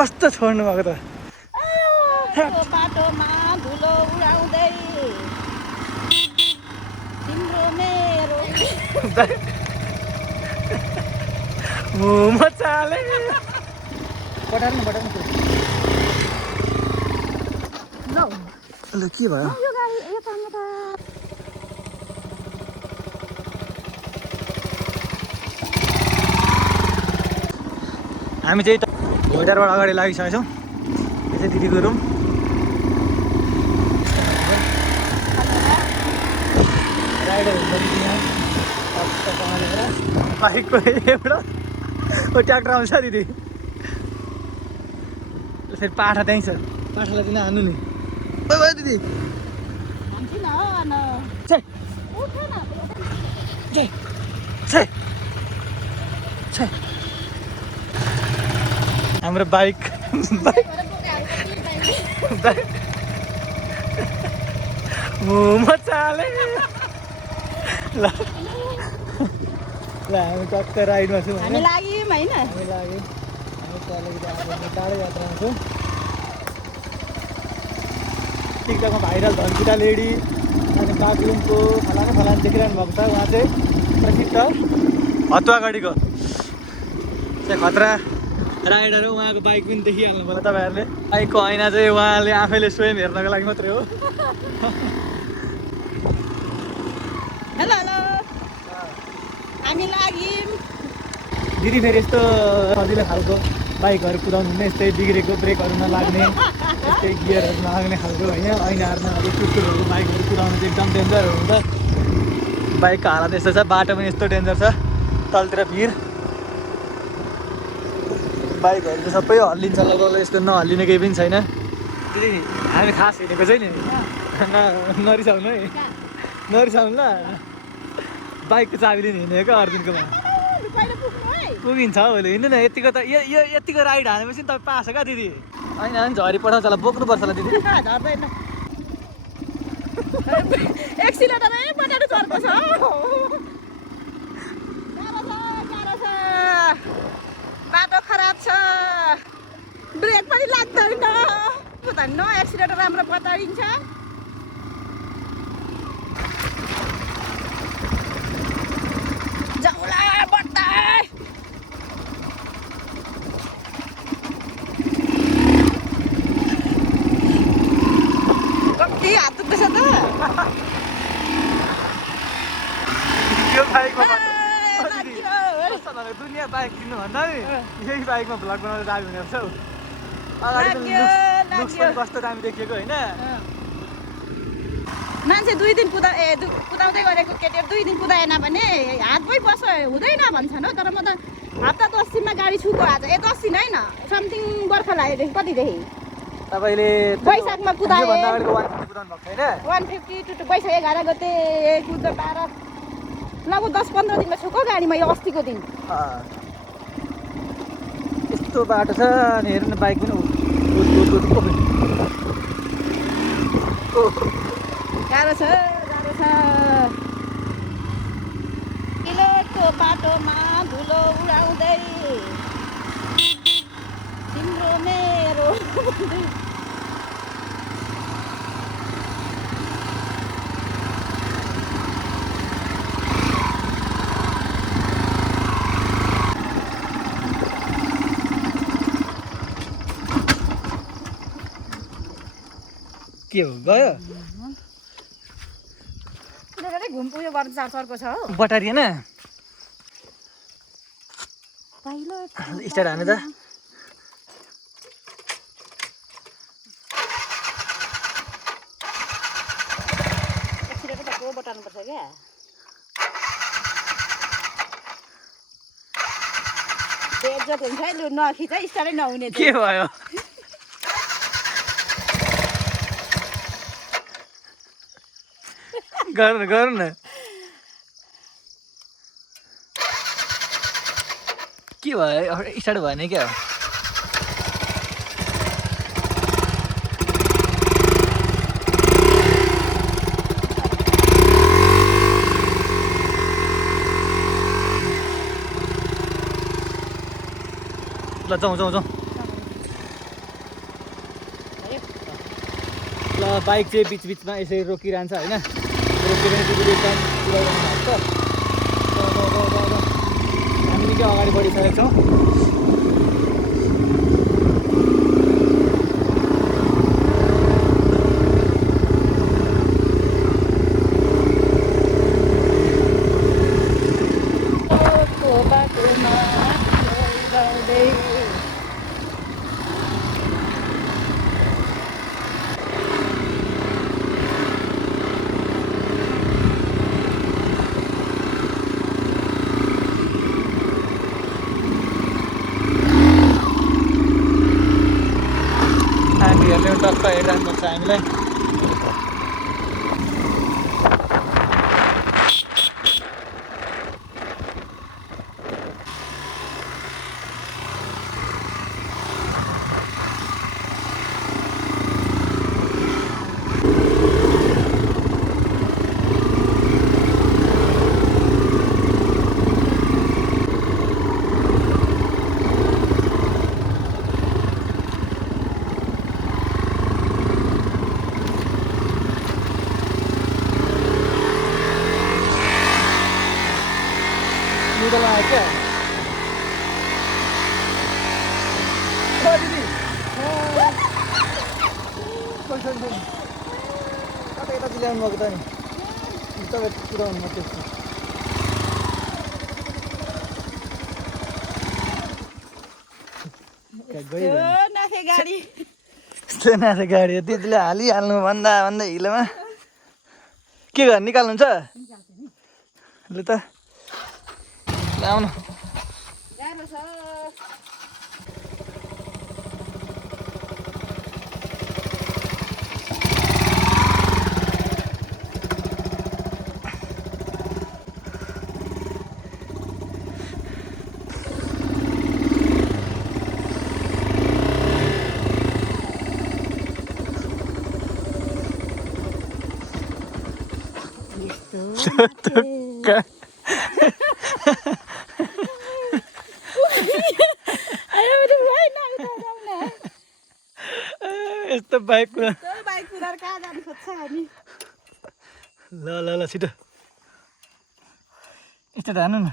कस्तो छोड्नु भएको त बाटोमा धुलो उडाउँदै तिम्रो मेरो मचाले बटार्नु ल के भयो यो गाडी यो पानी त हामी चाहिँ होल्डरबाट अगाडि लागिसकेको छौँ यो चाहिँ दिदीको रुम बाइकको एउटा ट्र्याक्टर आउँछ दिदी फेरि पाठा त्यहीँ छ पाठालाई दिन हान्नु नि भयो दिदी हाम्रो बाइक मचाले ल हामी टक्क राइडमा छौँ हामी लाग्यौँ होइन हामी लाग्यौँ हामी टाढो यात्रामा छौँ टिकटकमा भाइरल धनकुटा लेडी अनि बागलुङको फलाना देखिरहनु भएको छ उहाँ चाहिँ प्रसिद्ध हतुवागढीको चाहिँ खतरा राइडर हो उहाँको बाइक पनि देखिहाल्नु होला तपाईँहरूले बाइकको ऐना चाहिँ उहाँले आफैले स्वयं हेर्नको लागि मात्रै हो हेलो हामी लाग्यौँ दिदी फेरि यस्तो सजिलो खालको बाइकहरू कुदाउनु हुने यस्तै बिग्रेको ब्रेकहरू नलाग्ने यस्तै गियरहरू नलाग्ने खालको होइन ऐनाहरूमा अब टुटुटहरू बाइकहरू कुदाउनु चाहिँ एकदम डेन्जरहरू हुन्छ बाइकको हालत यस्तो छ बाटो पनि यस्तो डेन्जर छ तलतिर भिर बाइकहरू चाहिँ सबै हल्लिन्छ लगल यस्तो नहल्लिने केही पनि छैन दिदी हामी खास हिँडेको चाहिँ नि नरिसाउनु है नरिसाउनु ल बाइकको चाबी लिनु हिँडेको अर्जुनकोमा पुगिन्छ भोलि हिँड्नु न यतिको त यो यतिको राइड हानेपछि तपाईँ पास हो क्या दिदी होइन भने झरी पठाउँछ होला बोक्नुपर्छ होला दिदी झर्दैन एक्सिलेटरै बटाएर झर्को छ गाह्रो छ बाटो खराब छ ब्रेक पनि लाग्दैन न एक्सिलेटर राम्रो पताडिन्छ जाउला बट्टा कति हात दुख्दैछ त यो बाइकमा दुनियाँ बाइक किन्नुभन्दा नि यही बाइकमा भ्लग बनाएर दामी हुने रहेछ हौ अगाडि लुक्स पनि कस्तो दामी देखिएको होइन मान्छे 2 दिन कुदाउँदै गरेको केटीहरू 2 दिन कुदाएन भने हातमै बस हुँदैन भन्छन् हो तर म त हप्ता 10 दिनमा गाडी छुको आज 10 दिन होइन समथिङ बर्खा लागेदेखि कतिदेखि तपाईँले वैशाखमा कुदाएँ 150 टु वैशाख 11 गते कुद्दा 12 लगभग 10-15 दिनमा छुको गाडीमा यो अस्तिको दिन यस्तो बाटो छ अनि हेर्नु बाइक पनि गाह्रो छ किलोको बाटोमा धुलो उडाउँदै तिम्रो मेरो के हो गयो उयो गर्नु सर्को छ हो बटारिएन स्टार्ट हाने त एक्सिलेटर त को बटाल्नुपर्छ क्या बेइज्जत हुन्छ है लु नखिच है स्टार्टै नहुने के भयो गर्नु न के भयो स्टार्ट भएन क्या ल जाउँ बाइक चाहिँ बिचबिचमा यसरी रोकिरहन्छ होइन रोकियो भने त्यो एकदम पुऱ्याइरहनु भएको छ हामी निकै अगाडि बढिसकेको छौँ टक्क हेरिरहनुपर्छ हामीलाई क्या दिदी कता यता ल्याउनु भएको त नि तपाईँ पुऱ्याउनु म त्यस्तो नाथे गाडी दिदीले हालिहाल्नु भन्दा भन्दा हिलोमा के गर्नु निकाल्नुहुन्छ ल त आउनु यस्तो बाइक कुदाएर कहाँ जानु खोज्छ हामी ल ल ल छिटो यस्तो हान्नु न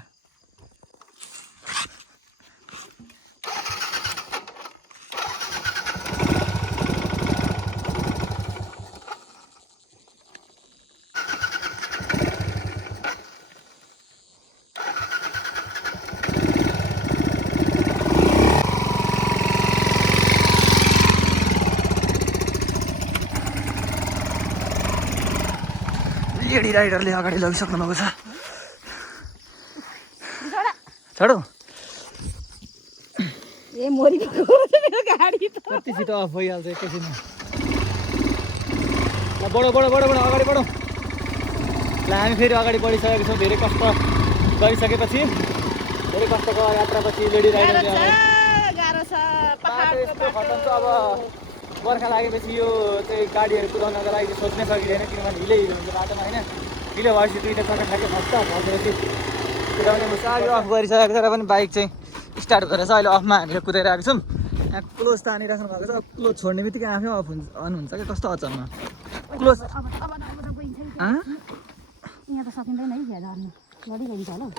लेडी राइडरले अगाडि लगिसक्नु भएको छ छोडो ए मोरी मेरो गाडी त कति छिटो अफ भइहाल्छ एकैछिनमा ल बढो बढो बढो बढो अगाडि बढौँ ल हामी फेरि अगाडि बढिसकेको छौँ धेरै कष्ट गरिसकेपछि धेरै कष्टको यात्रापछि लेडी राइडरले गाह्रो छ बाटो यस्तो खतम छ अब बर्खा लागेपछि यो चाहिँ गाडीहरू कुदाउनको लागि सोच्नै सकिँदैन किनभने हिलै हिलो हुन्छ बाटोमा होइन हिलो भएपछि दुईवटा चक्का ठ्याक्कै खस्छ खसेपछि कुदाउने साह्रै अफ गरिसकेको छ र पनि बाइक चाहिँ स्टार्ट गरेर चाहिँ अहिले अफमा हामीले कुदाइरहेको छौँ यहाँ क्लोज तानिराख्नु भएको छ क्लोज छोड्ने बित्तिकै आफै अफ हुन्छ अन हुन्छ क्या कस्तो अचम्म क्लोज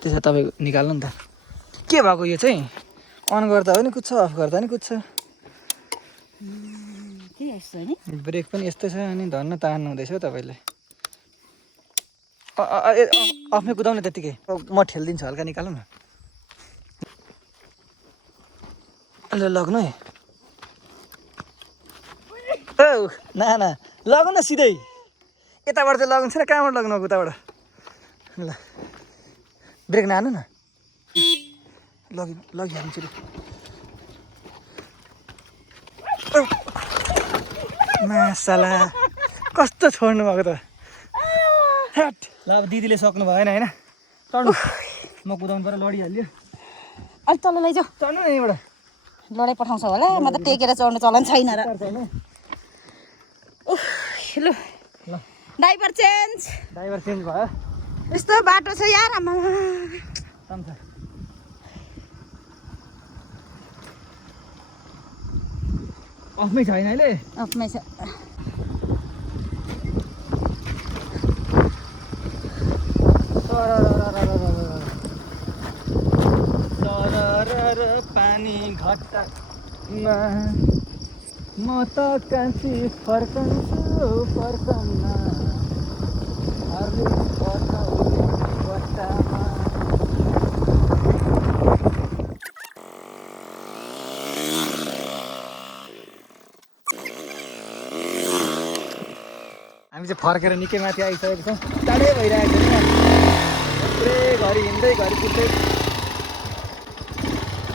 त्यसो तपाईँ निकाल्नु नि त के भएको यो चाहिँ अन गर्दा पनि कुद्छ अफ गर्दा पनि कुद्छ ब्रेक पनि यस्तै छ अनि धन्न तान्नु हुँदैछ हौ तपाईँले अफमै कुदाउने त्यत्तिकै म ठेलिदिन्छु हल्का निकालौँ न ल लग्नु है औ ना लग्नु न सिधै यताबाट चाहिँ लग्नु छैन कहाँबाट लग्नु उताबाट ल ब्रेक नहाल्नु न लगिहाल्नु छिटो मासला कस्तो छोड्नु भएको त ल अब दिदीले सक्नु भएन होइन चढ्नु म कुदाउनु पर्यो लडिहाल्यो अलिक तल लैजाऊ चढ्नु न यहीँबाट लडाइ पठाउँछ होला म त टेकेर चढ्नु चलन छैन र ल ड्राइभर चेन्ज भयो यस्तो बाटो छ यार आमा अफमै छैन अहिले अफमै छ पानी घट्टामा म त कान्छी फर्कन्छु फर्कन्न घट्टामा हामी चाहिँ फर्केर निकै माथि आइसकेको छौँ टाढै भइरहेको छ पुरै घरि हिँड्दै घरि कुद्दै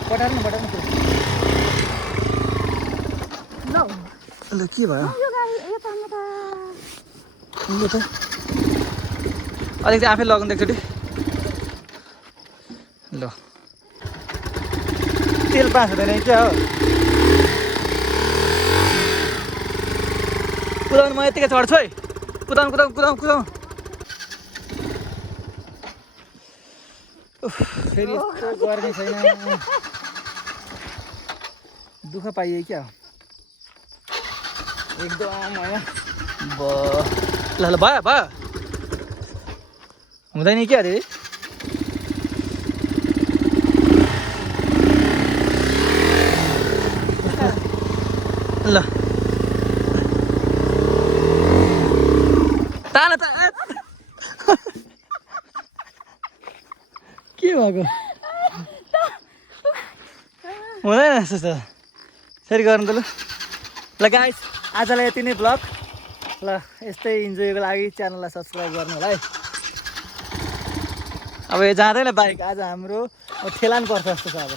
बटार्नु ल के भयो अलिक चाहिँ आफै लगाउनु एकचोटि ल तेल पास हुँदैन क्या हो कुदाउनु म यतिकै चढ्छु है कुदाउनु फेरि यस्तो गर्मी छैन दुःख पाइयो क्या एकदम होइन ल भयो हुँदैन क्या अरे ल तान त के भएको हुँदैन जस्तो त फेरि गर्नु त ल गाइस आजलाई यति नै ब्लग ल यस्तै इन्जोयको लागि च्यानललाई सब्सक्राइब गर्नु होला है अब यो जाँदैन बाइक आज हाम्रो ठेलान पर्छ जस्तो छ अब